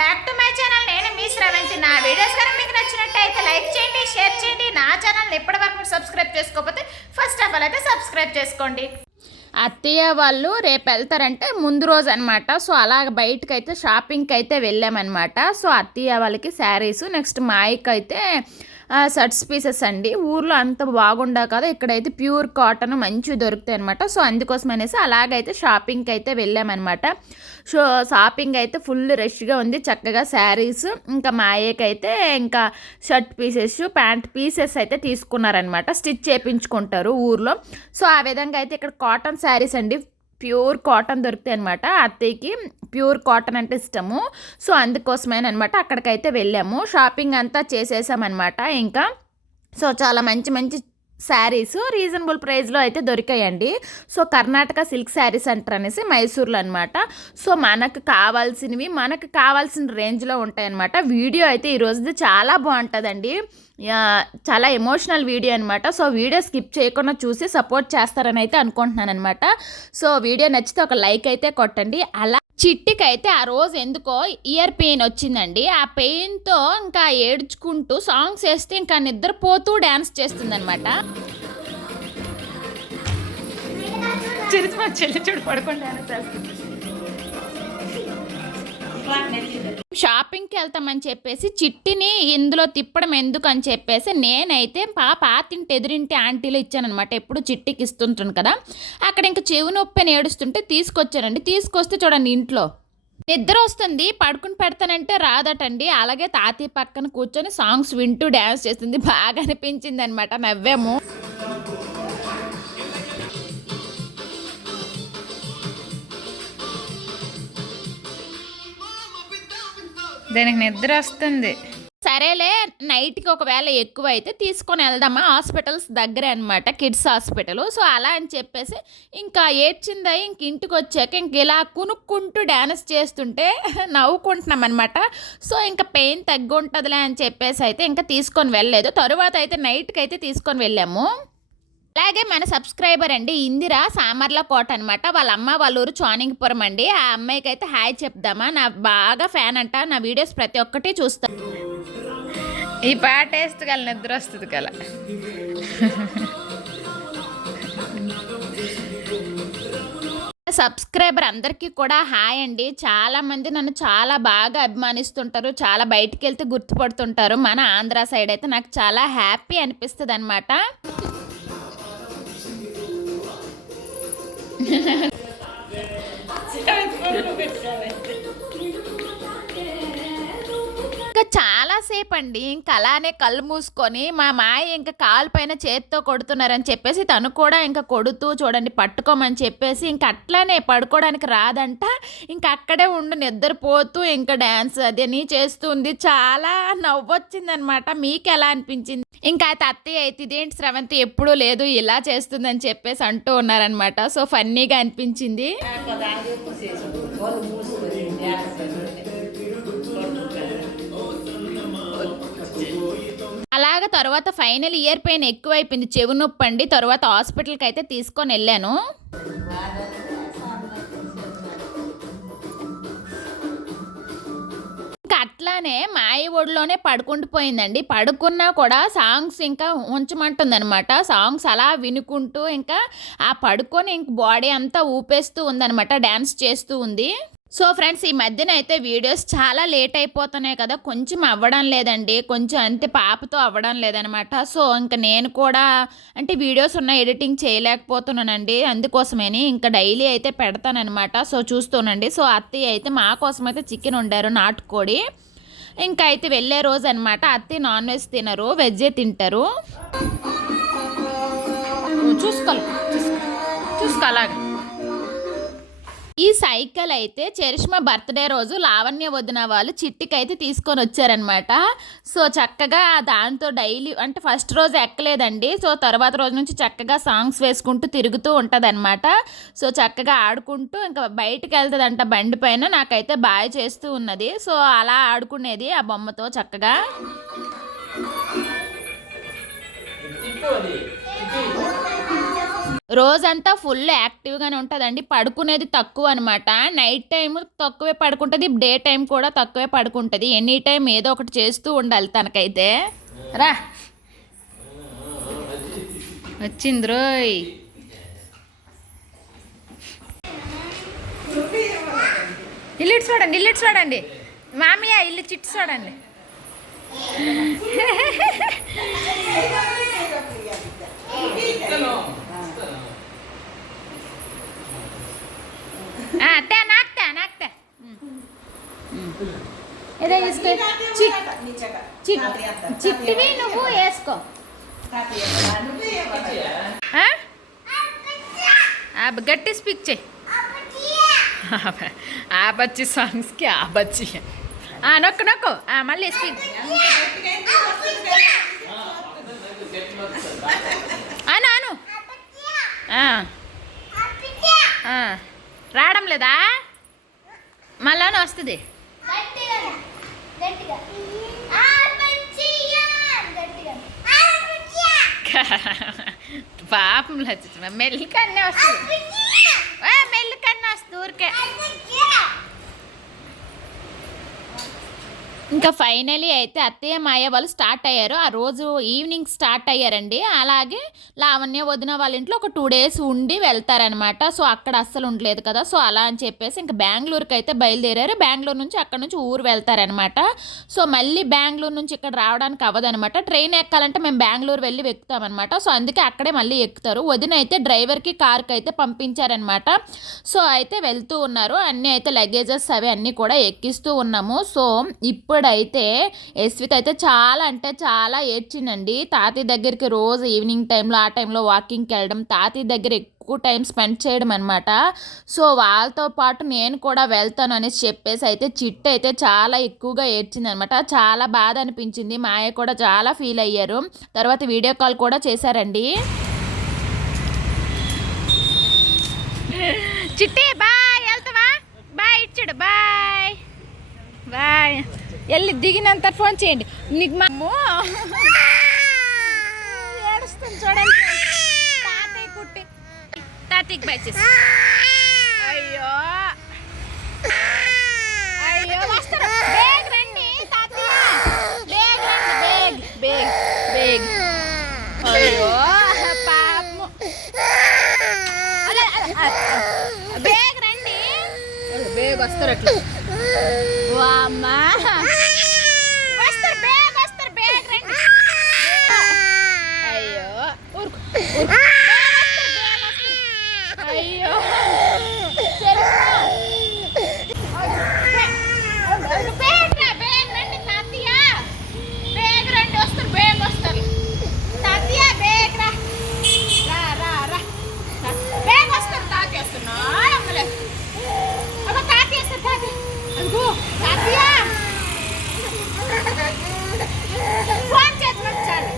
Back to my channel. నేను మీ శ్రవంతి. నా videos కనుక మీకు నచ్చినట్టయితే లైక్ చేయండి షేర్ చేయండి. నా ఛానల్ ఎప్పటివరకు సబ్స్క్రైబ్ చేసుకోకపోతే ఫస్ట్ ఆఫ్ ఆల్ అయితే సబ్స్క్రైబ్ చేసుకోండి. అత్తయ్య వాళ్ళు రేపు వెళ్తారంటే ముందు రోజు అనమాట సో అలా బయటకు అయితే షాపింగ్కి అయితే వెళ్ళామన్నమాట. సో అత్తయ్య వాళ్ళకి శారీస్ నెక్స్ట్ మాయకి అయితే షర్ట్స్ పీసెస్ అండి. ఊర్లో అంత బాగుండా కదా ఇక్కడైతే ప్యూర్ కాటన్ మంచి దొరుకుతాయి అనమాట సో అందుకోసం అనేసి అలాగైతే షాపింగ్కి అయితే వెళ్ళామన్నమాట. సో షాపింగ్ అయితే ఫుల్ రష్గా ఉంది చక్కగా శారీస్ ఇంకా మా అయ్యకైతే ఇంకా షర్ట్ పీసెస్ ప్యాంట్ పీసెస్ అయితే తీసుకున్నారనమాట స్టిచ్ చేయించుకుంటారు ఊర్లో. సో ఆ విధంగా అయితే ఇక్కడ కాటన్ శారీస్ అండి ప్యూర్ కాటన్ దొరుకుతాయి అనమాట అత్తయ్యకి ప్యూర్ కాటన్ అంటే ఇష్టము. సో అందుకోసమేనమాట అక్కడికైతే వెళ్ళాము. షాపింగ్ అంతా చేసేసామన్నమాట. ఇంకా సో చాలా మంచి మంచి శారీస్ రీజనబుల్ ప్రైస్లో అయితే దొరికాయండి. సో కర్ణాటక సిల్క్ శారీస్ అంటారు అనేసి మైసూర్లో అనమాట సో మనకు కావాల్సినవి మనకు కావాల్సిన రేంజ్లో ఉంటాయన్నమాట. వీడియో అయితే ఈరోజుది చాలా బాగుంటుందండి. చాలా ఎమోషనల్ వీడియో అనమాట సో వీడియో స్కిప్ చేయకుండా చూసి సపోర్ట్ చేస్తారని అయితే అనుకుంటున్నాను అనమాట సో వీడియో నచ్చితే ఒక లైక్ అయితే కొట్టండి. అలా చిట్టికైతే అయితే ఆ రోజు ఎందుకో ఇయర్ పెయిన్ వచ్చిందండి. ఆ పెయిన్తో ఇంకా ఏడ్చుకుంటూ సాంగ్స్ వేస్తే ఇంకా నిద్రపోతూ డ్యాన్స్ చేస్తుందన్నమాట. చిరిచి మా చెల్లి చూడు పడుకోండి షాపింగ్కి వెళ్తామని చెప్పేసి చిట్టిని ఇందులో తిప్పడం ఎందుకు అని చెప్పేసి నేనైతే పా పాతింటి ఎదురింటి ఆంటీలు ఇచ్చానమాట ఎప్పుడు చిట్టికి ఇస్తుంటాను కదా. అక్కడ ఇంకా చెవి నొప్పి అని ఏడుస్తుంటే తీసుకొచ్చానండి. తీసుకొస్తే చూడండి ఇంట్లో. నిద్ర వస్తుంది. పడుకుని పెడతానంటే రాదటండి. అలాగే తాతయ్య పక్కన కూర్చొని సాంగ్స్ వింటూ డ్యాన్స్ చేస్తుంది. బాగా అనిపించింది అనమాట నవ్వాము. దానికి నిద్ర వస్తుంది. సరేలే నైట్కి ఒకవేళ ఎక్కువ అయితే తీసుకొని వెళ్దామా? హాస్పిటల్స్ దగ్గరే అనమాట కిడ్స్ హాస్పిటల్. సో అలా అని చెప్పేసి ఇంకా ఏడ్చిందా? ఇంక ఇంటికి వచ్చాక ఇంక ఇలా కునుక్కుంటూ డ్యాన్స్ చేస్తుంటే నవ్వుకుంటున్నాం అనమాట సో ఇంకా పెయిన్ తగ్గుంటుందిలే అని చెప్పేసి అయితే ఇంకా తీసుకొని వెళ్ళలేదు. తరువాత అయితే నైట్కి అయితే తీసుకొని వెళ్ళాము. అలాగే మన సబ్స్క్రైబర్ అండి ఇందిరా సామర్ల కోట అనమాట వాళ్ళ అమ్మ వాళ్ళ ఊరు చానింగపురం అండి. ఆ అమ్మాయికి అయితే హాయ్ చెప్దామా? నా బాగా ఫ్యాన్ అంట. నా వీడియోస్ ప్రతి ఒక్కటి చూస్తా. ఈ పాట వేస్తే కల నిద్ర వస్తుంది కల. సబ్స్క్రైబర్ అందరికీ కూడా హాయ్ అండి. చాలా మంది నన్ను చాలా బాగా అభిమానిస్తుంటారు. చాలా బయటికి వెళ్తే గుర్తుపడుతుంటారు. మన ఆంధ్ర సైడ్ అయితే నాకు చాలా హ్యాపీ అనిపిస్తుంది అనమాట 진짜 그런 거 있잖아요. ఇంకా చాలాసేపు అండి ఇంకా అలానే కళ్ళు మూసుకొని మా మాయ ఇంకా కాలు పైన చేత్తో కొడుతున్నారని చెప్పేసి తను కూడా ఇంకా కొడుతూ చూడండి పట్టుకోమని చెప్పేసి ఇంకా అట్లానే పడుకోవడానికి రాదంట. ఇంకా అక్కడే ఉండి నిద్రపోతూ ఇంకా డ్యాన్స్ అదని చేస్తుంది చాలా నవ్వొచ్చింది అనమాట మీకు ఎలా అనిపించింది? ఇంకా అయితే అత్తయ్య అయితే ఇదేంటి స్రవంతి ఎప్పుడూ లేదు ఇలా చేస్తుందని చెప్పేసి అంటూ ఉన్నారనమాట. సో ఫన్నీగా అనిపించింది. అలాగ తర్వాత ఫైనల్ ఇయర్ పెయిన్ ఎక్కువైపోయింది. చెవి నొప్పి అండి తర్వాత హాస్పిటల్కి అయితే తీసుకొని వెళ్ళాను. ఇంకా అట్లానే మాయ ఒడిలోనే పడుకుంటూ పోయిందండి. పడుకున్నా కూడా సాంగ్స్ ఇంకా ఉంచమంటుంది అనమాట సాంగ్స్ అలా వినుకుంటూ ఇంకా ఆ పడుకొని ఇంక బాడీ అంతా ఊపేస్తూ ఉందనమాట డ్యాన్స్ చేస్తూ ఉంది. సో ఫ్రెండ్స్ ఈ మధ్యన అయితే వీడియోస్ చాలా లేట్ అయిపోతున్నాయి కదా. కొంచెం అవ్వడం లేదండి. కొంచెం అంతే పాపతో అవ్వడం లేదనమాట. సో ఇంకా నేను కూడా అంటే వీడియోస్ ఉన్న ఎడిటింగ్ చేయలేకపోతున్నానండి. అందుకోసమని ఇంకా డైలీ అయితే పెడతానమాట సో చూస్తూనండి. సో అత్తయ్య అయితే మా కోసం అయితే చికెన్ వండారు నాటుకోడి. ఇంకా అయితే వెళ్ళే రోజు అనమాట అత్తయ్య నాన్ వెజ్ తినరు వెజ్జే తింటారు. చూసుకోవాలి చూసుకో చూసుకో అలాగే. ఈ సైకిల్ అయితే చరిష్మా బర్త్డే రోజు లావణ్య వదిన వాళ్ళు చిట్టికైతే తీసుకొని వచ్చారనమాట సో చక్కగా దాంతో డైలీ అంటే ఫస్ట్ రోజు ఎక్కలేదండి. సో తర్వాత రోజు నుంచి చక్కగా సాంగ్స్ వేసుకుంటూ తిరుగుతూ ఉంటుందన్నమాట. సో చక్కగా ఆడుకుంటూ ఇంకా బయటకు వెళ్తుందంట బండి పైన. నాకైతే బాయ్ చేస్తూ ఉన్నది. సో అలా ఆడుకునేది ఆ బొమ్మతో చక్కగా. రోజంతా ఫుల్ యాక్టివ్గానే ఉంటుందండి. పడుకునేది తక్కువ అనమాట నైట్ టైం తక్కువే పడుకుంటుంది డే టైం కూడా తక్కువే పడుకుంటుంది. ఎనీ టైం ఏదో ఒకటి చేస్తూ ఉండాలి తనకైతే. రా. వచ్చింది రోయ్. ఇల్లు చూడండి ఇల్లు చూడండి. మామయ్య ఇల్లు చిట్టు చూడండి ఆ, తే నాకు తే నాకు తే ఏదో తీసుకో చిట్ చిట్ చిట్టివి నువ్వు వేసుకో. ఆ? గట్టి స్పీక్ చేయి. ఆ బచ్చి సాంగ్స్కి ఆ బచ్చి ఆ, నొక్కు నొక్కు. ఆ, మళ్ళీ స్పీక్. అను అను ఆ, రావడం లేదా? మళ్ళానే వస్తుంది పాపం లచ్చి మెల్లికన్నే వస్తుంది మెల్లికన్నే వస్తుంది ఊరికే ఇంకా ఫైనలీ అయితే అత్తయ్య మాయ వాళ్ళు స్టార్ట్ అయ్యారు. ఆ రోజు ఈవినింగ్ స్టార్ట్ అయ్యారండి. అలాగే లావణ్య వదిన వాళ్ళ ఇంట్లో ఒక టూ డేస్ ఉండి వెళ్తారనమాట సో అక్కడ అస్సలు ఉండలేదు కదా. సో అలా అని చెప్పేసి ఇంకా బెంగళూరుకి అయితే బయలుదేరారు. బెంగళూరు నుంచి అక్కడ నుంచి ఊరు వెళ్తారనమాట సో మళ్ళీ బెంగళూరు నుంచి ఇక్కడ రావడానికి అవ్వదనమాట ట్రైన్ ఎక్కాలంటే మేము బెంగళూరు వెళ్ళి ఎక్కుతామన్నమాట. సో అందుకే అక్కడే మళ్ళీ ఎక్కుతారు. వదిన అయితే డ్రైవర్కి కార్కి అయితే పంపించారనమాట సో అయితే వెళ్తూ ఉన్నారు. అన్నీ అయితే లగేజెస్ అవి అన్నీ కూడా ఎక్కిస్తూ ఉన్నాము. సో ఇప్పుడు అయితే యశ్విత్ అయితే చాలా అంటే చాలా ఏడ్చిందండి. తాతయ్య దగ్గరికి రోజు ఈవినింగ్ టైంలో ఆ టైంలో వాకింగ్కి వెళ్ళడం తాతయ్య దగ్గర ఎక్కువ టైం స్పెండ్ చేయడం అనమాట సో వాళ్ళతో పాటు నేను కూడా వెళ్తాను అనేసి చెప్పేసి అయితే చిట్ట అయితే చాలా ఎక్కువగా ఏడ్చింది అనమాట చాలా బాధ అనిపించింది. మాయ కూడా చాలా ఫీల్ అయ్యారు. తర్వాత వీడియో కాల్ కూడా చేశారండి. చిట్టి బాయ్ వెళ్తావా? బాయ్ ఇచ్చాడు బాయ్. వెళ్ళి దిగినంత ఫోన్ చేయండి. నీకు మా అమ్మో. ఏడుస్తుంది చూడండి. తాతయ్య కుట్టి తాతయ్యకి చేసి. అయ్యో. అయ్యో. వస్తారు? బేగ్ రండి తాతయ్య. బేగ్ రండి బేగ్ బేగ్ బేగ్ అయ్యో పాపము. బేగ్ రండి. బేగ్ వస్తారు అట్లా. వామ్మా వస్తారు బేగ్ వస్తారు బేగ్ రండి అయ్యో ఊరుకు ఊరుకు. బేగ్ వస్తారు, బేగ్ వస్తారు. అయ్యో తెలుసా? బేగ్ రా, బేగ్ రండి తాతయ్య. బేగ్ రండి, వస్తారు, బేగ్ వస్తారు. తాతయ్య, బేగ్ రా. రా, రా, రా. బేగ్ వస్తారు, తాతయ్య వస్తున్నారు. అమ్మలే. అమ్మ, తాతయ్య వస్తారు, తాతయ్య. అదిగో, తాతయ్య. ఫోన్ చేతిలో చాలు.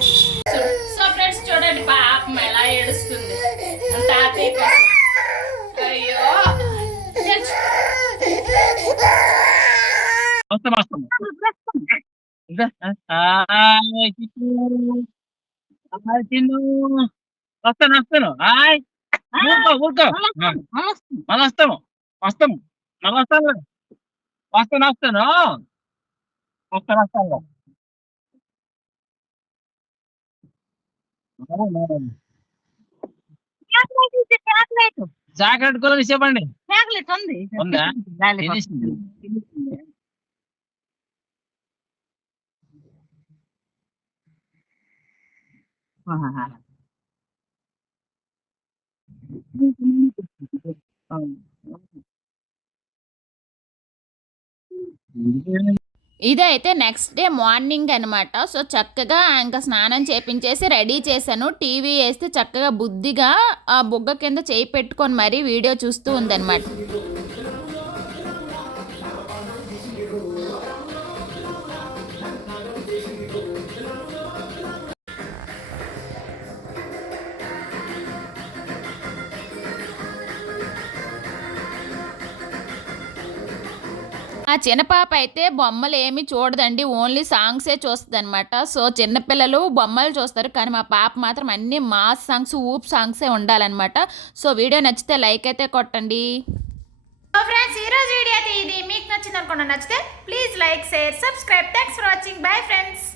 సో ఫ్రెండ్స్ చూడండి పాపం ఎలా ఏడుస్తుంది తాతయ్య కోసం అయ్యో తెలుసు. వస్తాం వస్తాం హాయ్ చిట్టు. హాయ్ చిన్ను వస్తాను వస్తాను హాయ్ ఊరుకో ఊరుకో మళ్ళీ వస్తాము వస్తాము మళ్ళీ వస్తాను వస్తాను వస్తాను వస్తాను వస్తాను జాకెట్ కూడా చెప్పండి చాక్లెట్ ఉంది ఉందా ఇదైతే నెక్స్ట్ డే మార్నింగ్ అనమాట సో చక్కగా ఇంకా స్నానం చేపించేసి రెడీ చేశాను. టీవీ వేస్తే చక్కగా బుద్ధిగా ఆ బుగ్గ కింద చేయి పెట్టుకొని మరీ వీడియో చూస్తూ ఉందన్నమాట. ఆ చిన్న పాప అయితే బొమ్మలు ఏమి చూడదండి. ఓన్లీ సాంగ్సే చూస్తుంది అనమాట సో చిన్నపిల్లలు బొమ్మలు చూస్తారు. కానీ మా పాప మాత్రం అన్ని మాస్ సాంగ్స్ ఊప్ సాంగ్సే ఉండాలన్నమాట. సో వీడియో నచ్చితే లైక్ అయితే కొట్టండి. సో ఫ్రెండ్స్ ఈ రోజు వీడియో అయితే ఇది. మీకు నచ్చింది అనుకున్నా నచ్చితే please like share subscribe. Thanks for watching bye friends